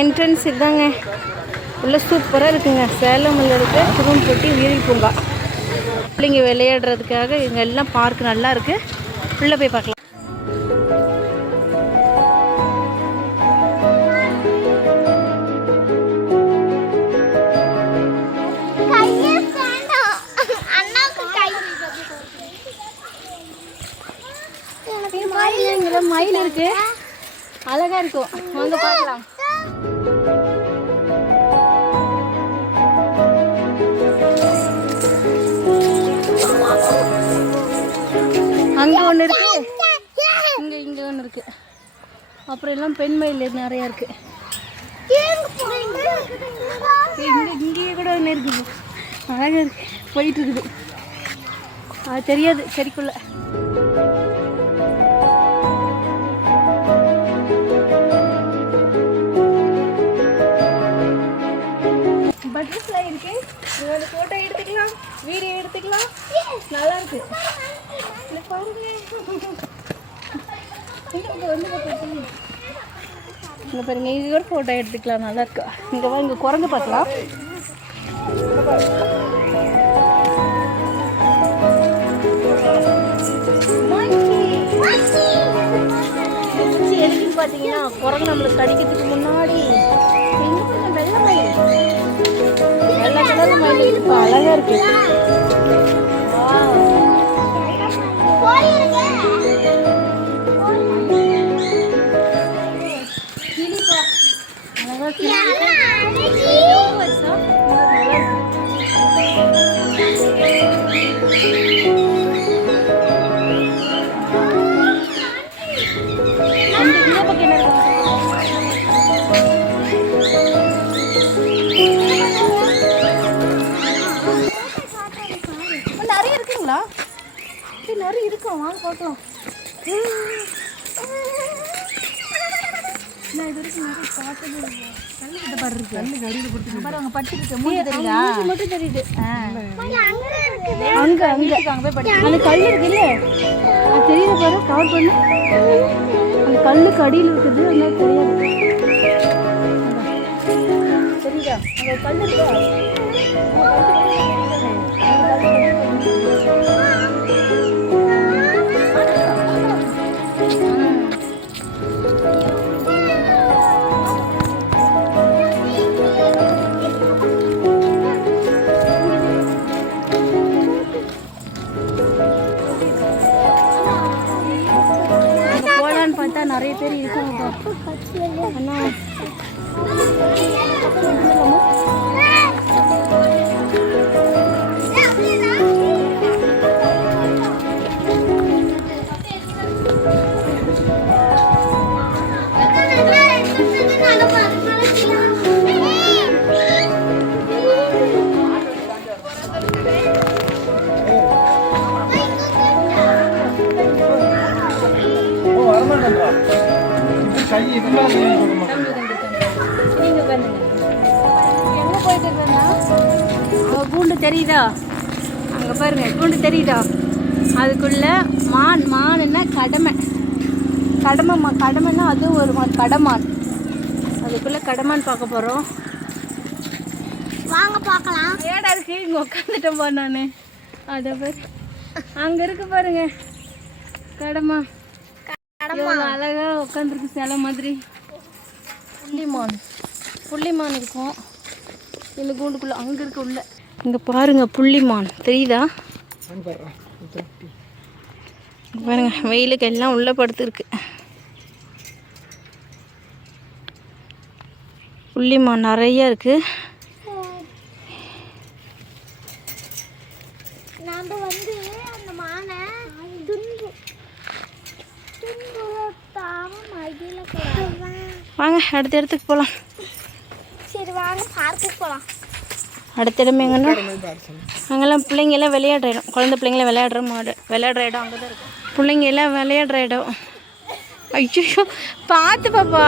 Entrance இதுதாங்க. உள்ள சூப்பராக இருக்குங்க. சேலமில் இருக்க குரும்பட்டி உயிரி பூங்கா. பிள்ளைங்க விளையாடுறதுக்காக இங்கே எல்லாம் பார்க் நல்லா இருக்குது. உள்ளே போய் பார்க்கலாம். மயில் இருக்கு, அழகா இருக்கும். வாங்க பார்க்கலாம். அங்க ஒண்ணு இருக்கு, இங்க ஒண்ணு இருக்கு. அப்புறம் எல்லாம் பெண் மயில் நிறைய இருக்கு. இங்கேயே கூட ஒண்ணு இருக்குது, அழகா இருக்கு. போயிட்டு இருக்குது, அது தெரியாது செடிக்குள்ள. பட்டர்ஃப்ளை இருக்கு. இதோட போட்டோ எடுத்துக்கலாம், வீடியோ எடுத்துக்கலாம். நல்லா இருக்கு. இங்க பாருங்க, இது கூட போட்டோ எடுத்துக்கலாம். நல்லா இருக்கா. இங்க வா, இங்க குரங்கு பார்க்கலாம். எதுக்குன்னு பாத்தீங்கன்னா, குரங்கு நம்மளுக்கு கடிக்கிறதுக்கு முன்னாடி வெள்ளை மயில், வெள்ளை கலர் மயில் இருக்கு, அழகா இருக்கு. நிறைய இருக்குங்களா? நிறைய இருக்கும், வாங்க பார்க்கலாம். கல்லுக்கு அடியில் இருக்குது, அதனால தெரியாது. தெரியுதா? அங்க கல்லு இருக்கா? பார்த்தா நிறைய பேர் இருக்காங்க. அண்ணா கூண்டு தெரியுதா? அங்கே பாருங்க, கூண்டு தெரியுதா? அதுக்குள்ள மானுன்னா கடமை. கடமைன்னா அது ஒரு கடமான். அதுக்குள்ள கடமான் பார்க்க போகிறோம். வாங்க பார்க்கலாம். ஏடா இருக்கு, இங்கே உட்காந்துட்டேன் பாரு. நான் அதை பாரு, அங்கே இருக்கு பாருங்க கடமா. அழகா உட்காந்துருக்கு சிலை மாதிரி. புள்ளிமான் இருக்கும் இந்த கூண்டுக்குள்ள. அங்க இருக்கு உள்ள. இங்க பாருங்க புள்ளிமான் தெரியுதா? பாருங்க, வெயிலுக்கு எல்லாம் உள்ள படுத்துருக்கு. புள்ளிமான் நிறைய இருக்கு. வாங்க அடுத்த இடத்துக்கு போகலாம். சரி வாங்க, பார்க்குக்கு போகலாம். அடுத்த இடம் எங்கன்னா, அங்கெல்லாம் பிள்ளைங்க எல்லாம் விளையாடுற இடம். குழந்தை பிள்ளைங்களாம் விளையாடுற இடம் அங்கே தான் இருக்கும். பிள்ளைங்க எல்லாம் விளையாடுற இடம். ஐயோ பார்த்து பாப்பா.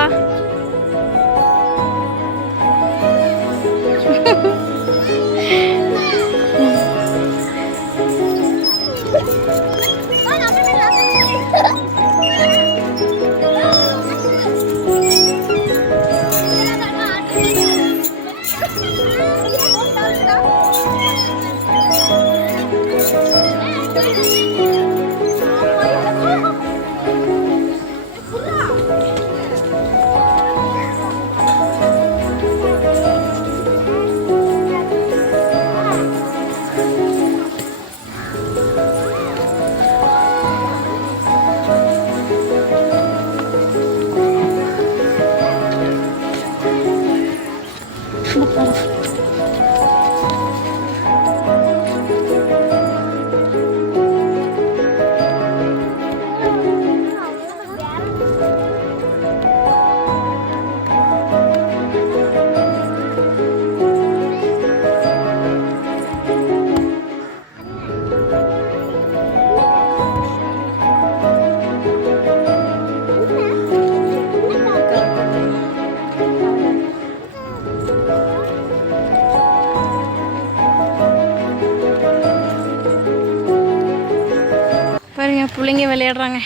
பிள்ளைங்க விளையாடுறாங்க.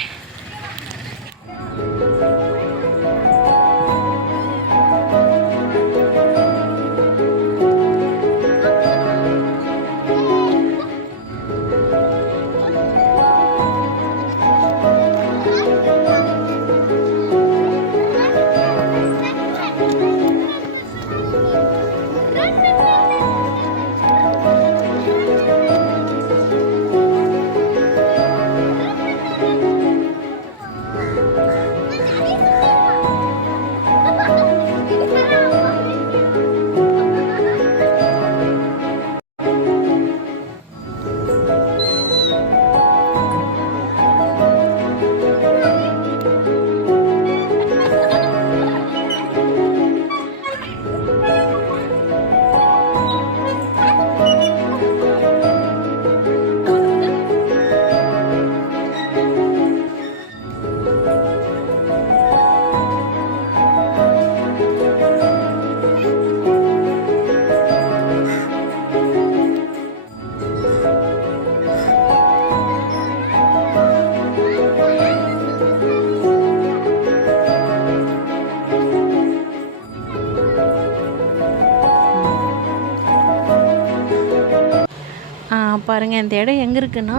பாருங்கள், இந்த இடம் எங்கே இருக்குன்னா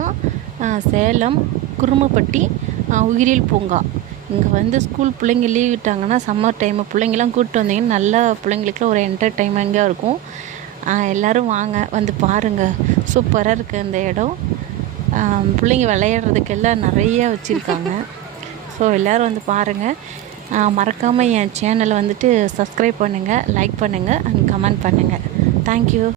சேலம் குருமப்பட்டி உயிரியல் பூங்கா. இங்கே வந்து ஸ்கூல் பிள்ளைங்க லீவ் விட்டாங்கன்னா சம்மர் டைமு பிள்ளைங்களாம் கூப்பிட்டு வந்தீங்கன்னா நல்லா பிள்ளைங்களுக்குலாம் ஒரு என்டர்டைன்மெண்ட்டாக இருக்கும். எல்லோரும் வாங்க, வந்து பாருங்கள். சூப்பராக இருக்குது இந்த இடம். பிள்ளைங்க விளையாடுறதுக்கெல்லாம் நிறையா வச்சுருக்காங்க. ஸோ எல்லோரும் வந்து பாருங்கள். மறக்காமல் என் சேனலை வந்துட்டு சப்ஸ்கிரைப் பண்ணுங்கள், லைக் பண்ணுங்கள் அண்ட் கமெண்ட் பண்ணுங்கள். தேங்க்யூ.